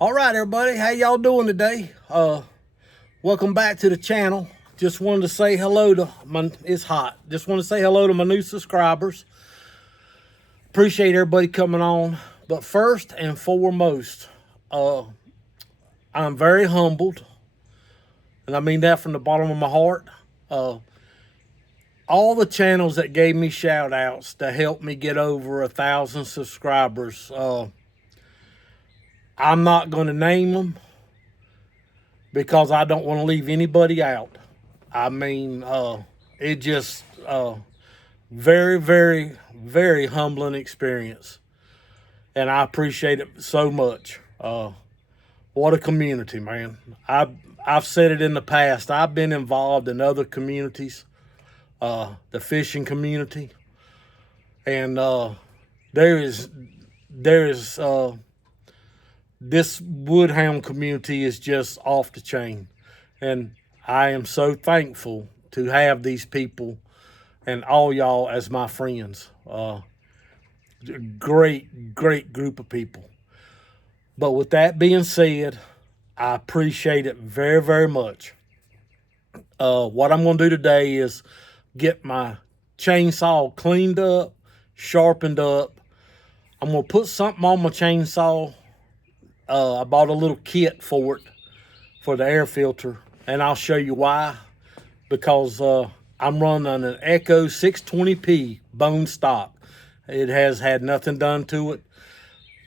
All right, everybody, how y'all doing today? Welcome back to the channel. Just wanted to say hello to it's hot. Just want to say hello to my new subscribers. Appreciate everybody coming on. But first and foremost, I'm very humbled, and I mean that from the bottom of my heart. All the channels that gave me shout outs to help me get over 1,000 subscribers. I'm not going to name them because I don't want to leave anybody out. I mean, it just very, very, very humbling experience. And I appreciate it so much. What a community, man. I've said it in the past. I've been involved in other communities, the fishing community. And there is this woodhound community is just off the chain. And I am so thankful to have these people and all y'all as my friends. Great group of people. But with that being said, I appreciate it very, very much. What I'm going to do today is get my chainsaw cleaned up, sharpened up. I'm going to put something on my chainsaw. I bought a little kit for it, for the air filter, and I'll show you why. Because I'm running an Echo 620p bone stock. It has had nothing done to it.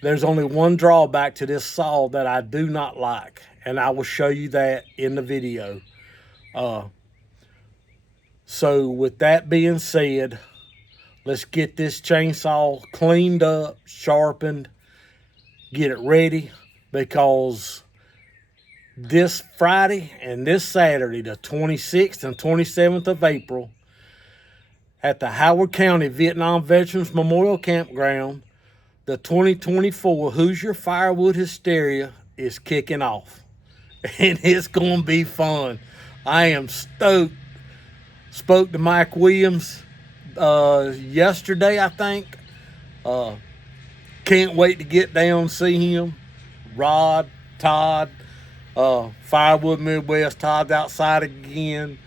There's only one drawback to this saw that I do not like, and I will show you that in the video. So with that being said, let's get this chainsaw cleaned up, sharpened, get it ready, because this Friday and this Saturday, the 26th and 27th of April, at the Howard County Vietnam Veterans Memorial Campground, the 2024 Hoosier Firewood Hysteria is kicking off. And it's going to be fun. I am stoked. Spoke to Mike Williams yesterday, I think. Can't wait to get down and see him. Rod, Todd, Firewood Midwest, Todd's outside again.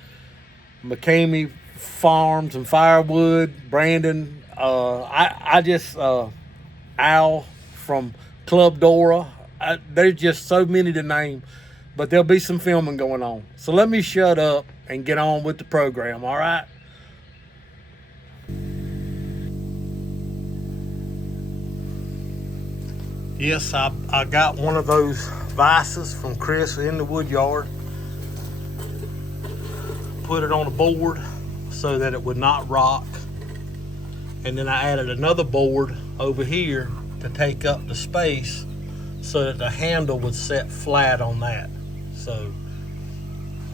McCamey Farms and Firewood, Brandon, Al from Club Dora. There's just so many to name, but there'll be some filming going on. So let me shut up and get on with the program, all right? Yes, I got one of those vices from Chris in the wood yard. Put it on a board so that it would not rock. And then I added another board over here to take up the space so that the handle would set flat on that. So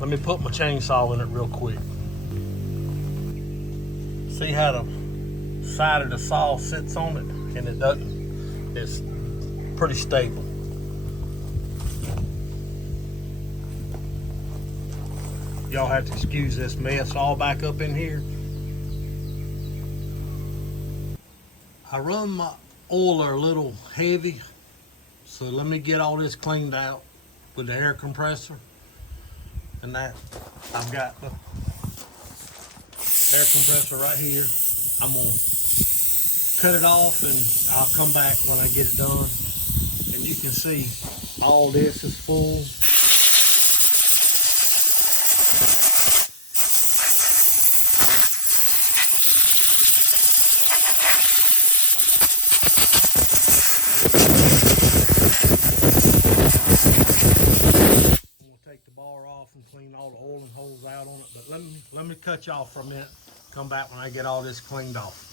let me put my chainsaw in it real quick. See how the side of the saw sits on it, and it doesn't. It's pretty stable. Y'all have to excuse this mess all back up in here. I run my oiler a little heavy, so let me get all this cleaned out with the air compressor. And that, I've got the air compressor right here. I'm gonna cut it off and I'll come back when I get it done. And you can see all this is full. And clean all the oil and holes out on it, but let me cut you off for a minute. Come back when I get all this cleaned off.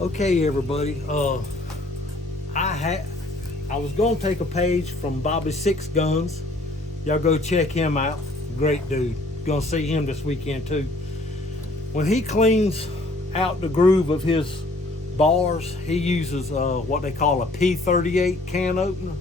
Okay, everybody. I was gonna take a page from Bobby Six Guns. Y'all go check him out. Great dude. Gonna see him this weekend too. When he cleans out the groove of his bars, he uses what they call a P38 can opener.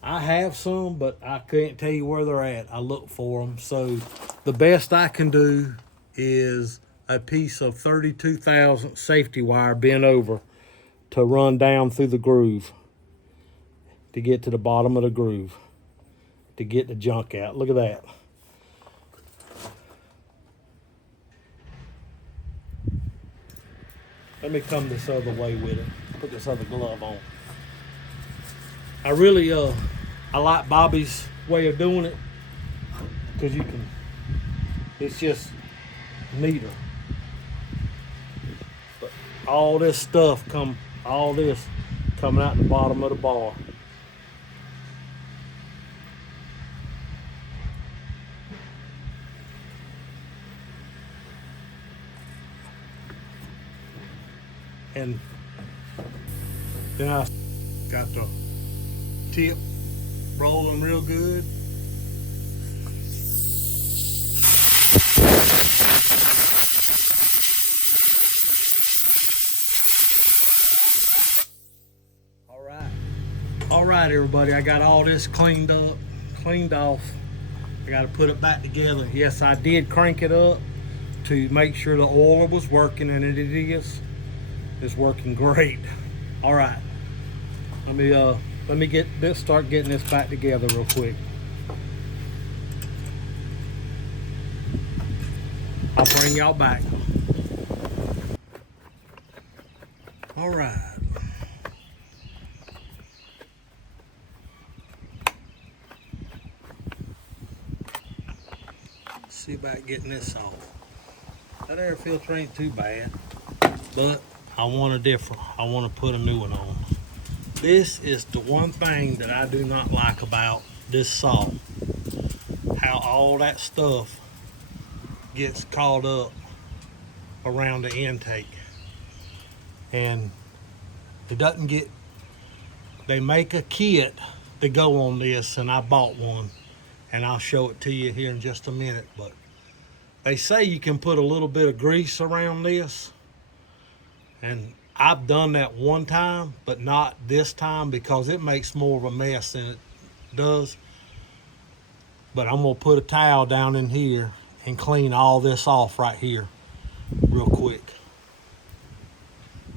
I have some, but I can't tell you where they're at. I look for them. So the best I can do is a piece of 32,000 safety wire bent over to run down through the groove to get to the bottom of the groove to get the junk out. Look at that. Let me come this other way with it. Put this other glove on. I really I like Bobby's way of doing it because it's just neater. But all this coming out the bottom of the bar. And then I got the tip rolling real good. All right, everybody, I got all this cleaned off. I got to put it back together. Yes, I did crank it up to make sure the oiler was working, and it is. It's working great. All right, let me start getting this back together real quick. I'll bring y'all back. All right. See about getting this off. That air filter ain't too bad, but I want to put a new one on. This is the one thing that I do not like about this saw. How all that stuff gets caught up around the intake. And it doesn't get, they make a kit to go on this, and I bought one, and I'll show it to you here in just a minute. But they say you can put a little bit of grease around this, and I've done that one time, but not this time because it makes more of a mess than it does. But I'm gonna put a towel down in here and clean all this off right here real quick.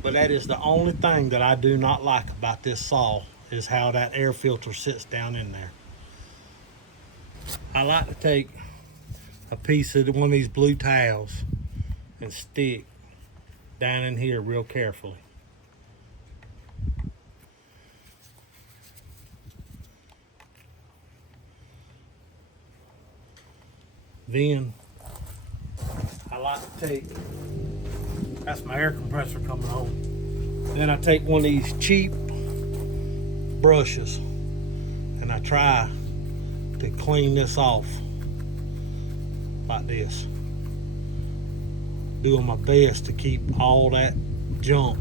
But that is the only thing that I do not like about this saw, is how that air filter sits down in there. I like to take a piece of one of these blue towels and stick down in here real carefully. Then I like to take, that's my air compressor coming on. Then I take one of these cheap brushes and I try to clean this off like this, doing my best to keep all that junk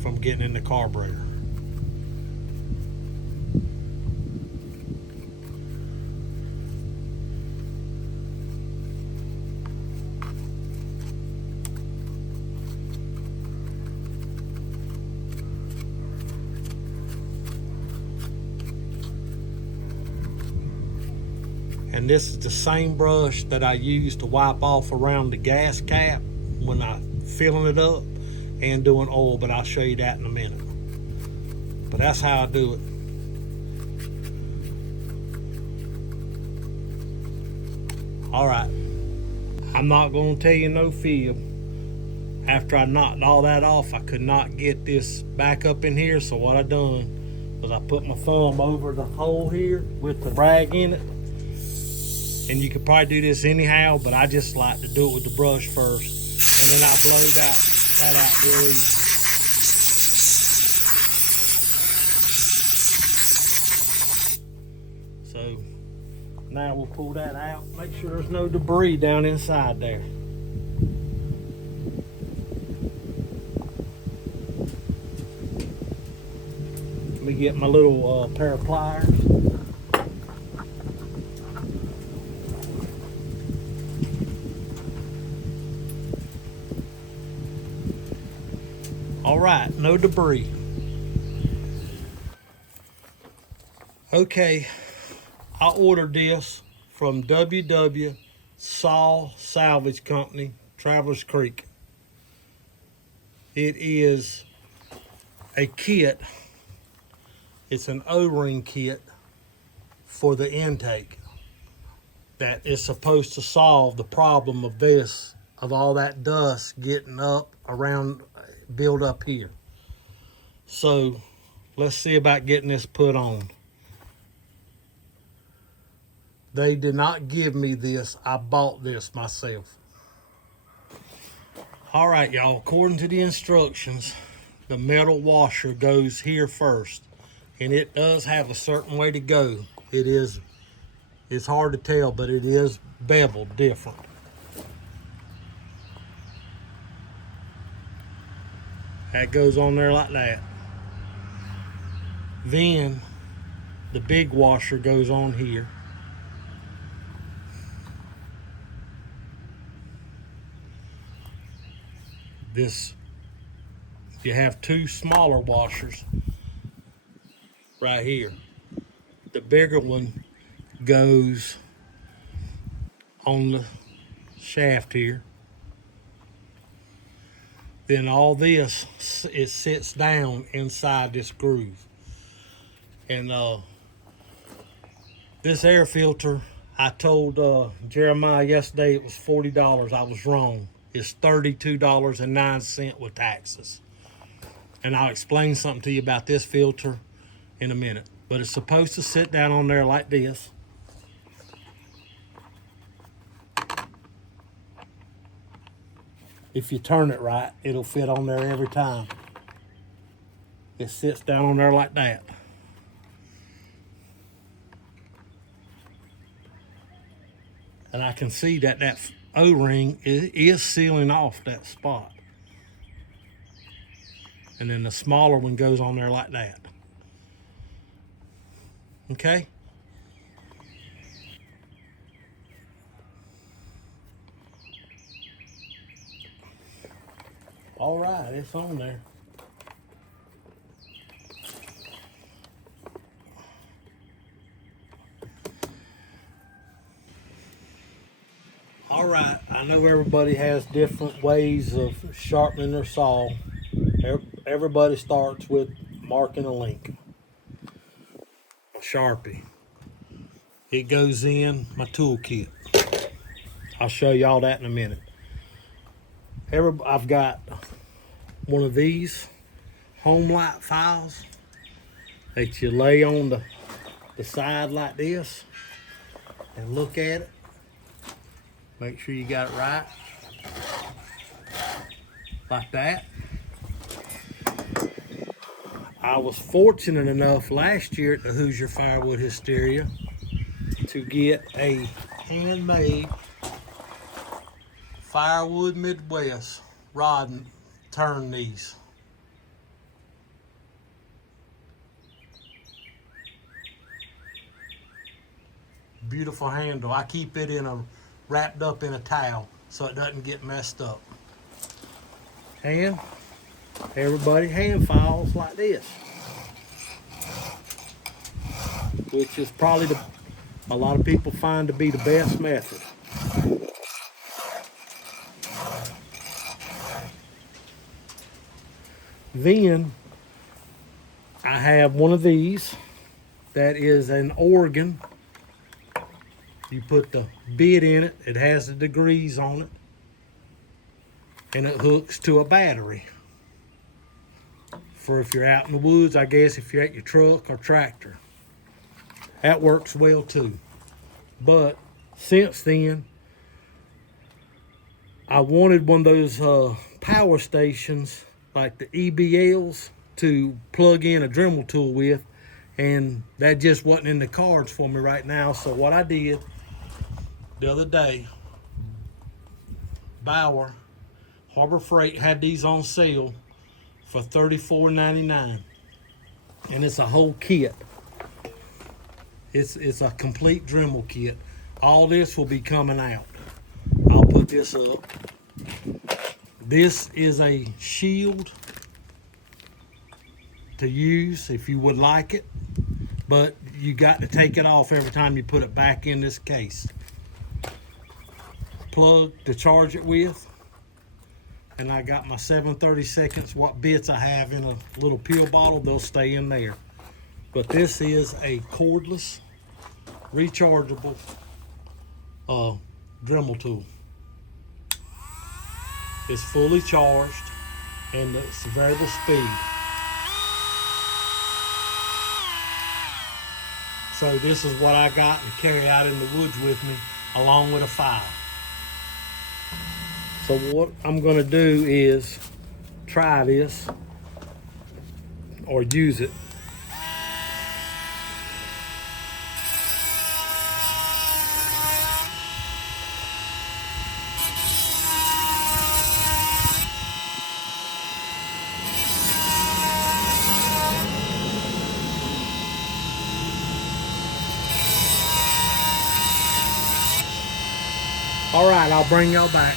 from getting in the carburetor. And this is the same brush that I use to wipe off around the gas cap when I'm filling it up and doing oil, but I'll show you that in a minute. But that's how I do it. All right, I'm not gonna tell you no fib. After I knocked all that off, I could not get this back up in here, so what I done was I put my thumb over the hole here with the rag in it. And you could probably do this anyhow, but I just like to do it with the brush first. And then I blow that out real easy. So now we'll pull that out. Make sure there's no debris down inside there. Let me get my little pair of pliers. All right, no debris. Okay, I ordered this from WW Saw Salvage Company, Travelers Creek. It is a kit. It's an O-ring kit for the intake that is supposed to solve the problem of this, of all that dust getting up around, build up here. So let's see about getting this put on. They did not give me this. I bought this myself. All right, y'all, according to the instructions, the metal washer goes here first, and it does have a certain way to go. It's hard to tell, but it is beveled different. That goes on there like that. Then the big washer goes on here. You have two smaller washers right here. The bigger one goes on the shaft here. Then all this, it sits down inside this groove. And this air filter, I told Jeremiah yesterday it was $40. I was wrong. It's $32.09 with taxes. And I'll explain something to you about this filter in a minute. But it's supposed to sit down on there like this. If you turn it right, it'll fit on there every time. It sits down on there like that. And I can see that that O-ring is sealing off that spot. And then the smaller one goes on there like that. Okay? All right, it's on there. All right, I know everybody has different ways of sharpening their saw. Everybody starts with marking a link. A Sharpie. It goes in my toolkit. I'll show y'all that in a minute. I've got one of these home light files that you lay on the side like this and look at it. Make sure you got it right. Like that. I was fortunate enough last year at the Hoosier Firewood Hysteria to get a handmade Firewood Midwest rod and turn these. Beautiful handle. I keep it wrapped up in a towel so it doesn't get messed up. And everybody hand files like this, which is probably a lot of people find to be the best method. Then I have one of these that is an organ. You put the bit in it, it has the degrees on it, and it hooks to a battery. For if you're out in the woods, I guess if you're at your truck or tractor. That works well too. But since then, I wanted one of those power stations like the EBLs to plug in a Dremel tool with, and that just wasn't in the cards for me right now. So what I did the other day, Bauer Harbor Freight had these on sale for $34.99, and it's a whole kit. It's a complete Dremel kit. All this will be coming out. I'll put this up. This is a shield to use if you would like it, but you got to take it off every time you put it back in this case. Plug to charge it with, And I got my 7/32 what bits I have in a little pill bottle, they'll stay in there. But this is a cordless, rechargeable Dremel tool. It's fully charged and it's variable speed. So this is what I got and carry out in the woods with me, along with a file. So what I'm gonna do is try this or use it. All right, I'll bring y'all back.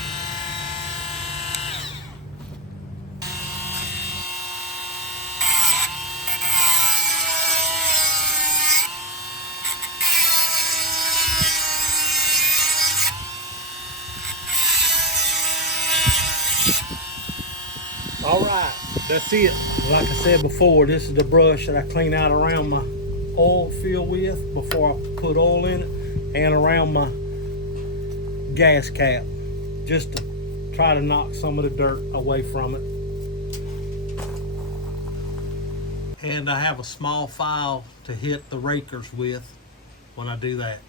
All right, that's it. Like I said before, this is the brush that I clean out around my oil field with before I put oil in it, and around my gas cap, just to try to knock some of the dirt away from it. And I have a small file to hit the rakers with when I do that.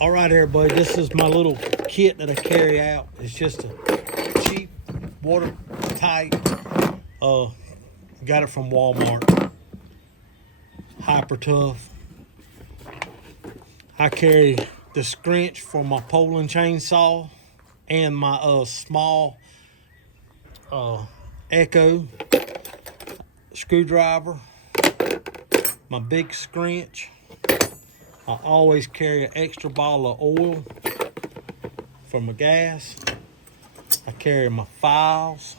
All right, everybody, this is my little kit that I carry out. It's just a cheap, watertight, got it from Walmart. Hyper tough. I carry the scrunch for my Poland chainsaw and my small Echo screwdriver, my big scrunch. I always carry an extra bottle of oil for my gas. I carry my files.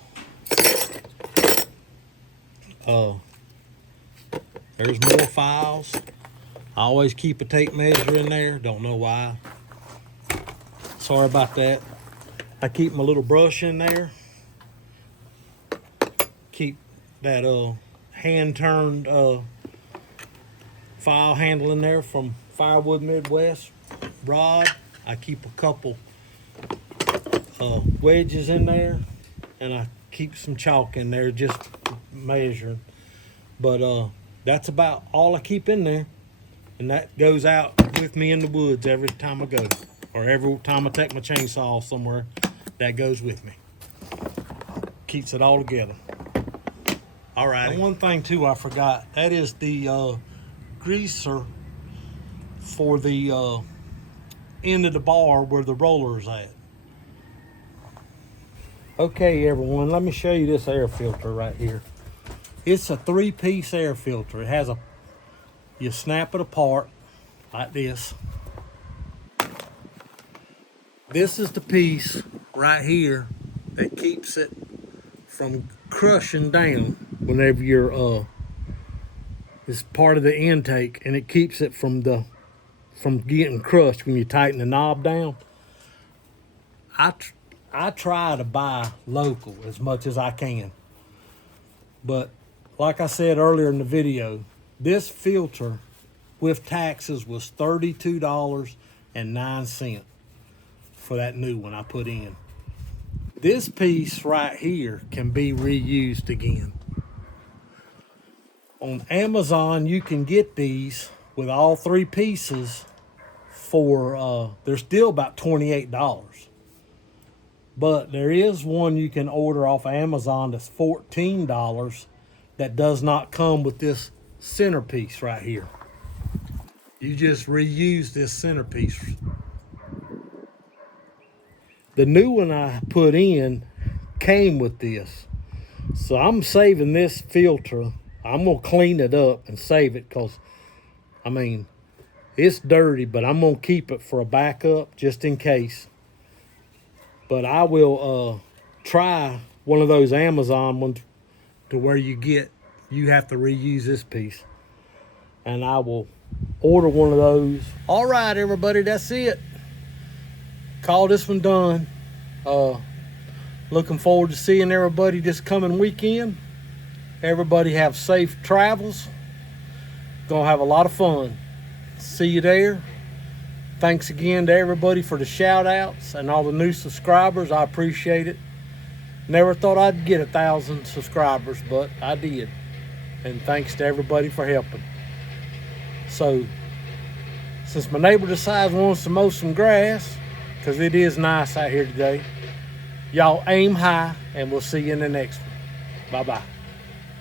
There's more files. I always keep a tape measure in there. Don't know why. Sorry about that. I keep my little brush in there. Keep that hand-turned file handle in there from Firewood Midwest rod. I keep a couple wedges in there, and I keep some chalk in there just measuring. But that's about all I keep in there, and that goes out with me in the woods every time I go, or every time I take my chainsaw somewhere. That goes with me. Keeps it all together. All right. And one thing too I forgot, that is the greaser for the end of the bar where the roller is at. Okay, everyone, let me show you this air filter right here. It's a 3-piece air filter. It has you snap it apart like this. This is the piece right here that keeps it from crushing down whenever you're it's part of the intake, and it keeps it from getting crushed when you tighten the knob down. I try to buy local as much as I can, but like I said earlier in the video, this filter with taxes was $32.09 for that new one I put in. This piece right here can be reused again. On Amazon, you can get these with all 3 pieces for, they're still about $28. But there is one you can order off of Amazon that's $14 that does not come with this centerpiece right here. You just reuse this centerpiece. The new one I put in came with this. So I'm saving this filter. I'm gonna clean it up and save it, because I mean, it's dirty, but I'm gonna keep it for a backup just in case. But I will try one of those Amazon ones to where you have to reuse this piece. And I will order one of those. All right, everybody, that's it. Call this one done. Looking forward to seeing everybody this coming weekend. Everybody have safe travels. Gonna have a lot of fun. See you there. Thanks again to everybody for the shout outs and all the new subscribers. I appreciate it. Never thought I'd get 1,000 subscribers, but I did. And thanks to everybody for helping. So, since my neighbor decides wants to mow some grass, because it is nice out here today, y'all aim high, and we'll see you in the next one. Bye-bye.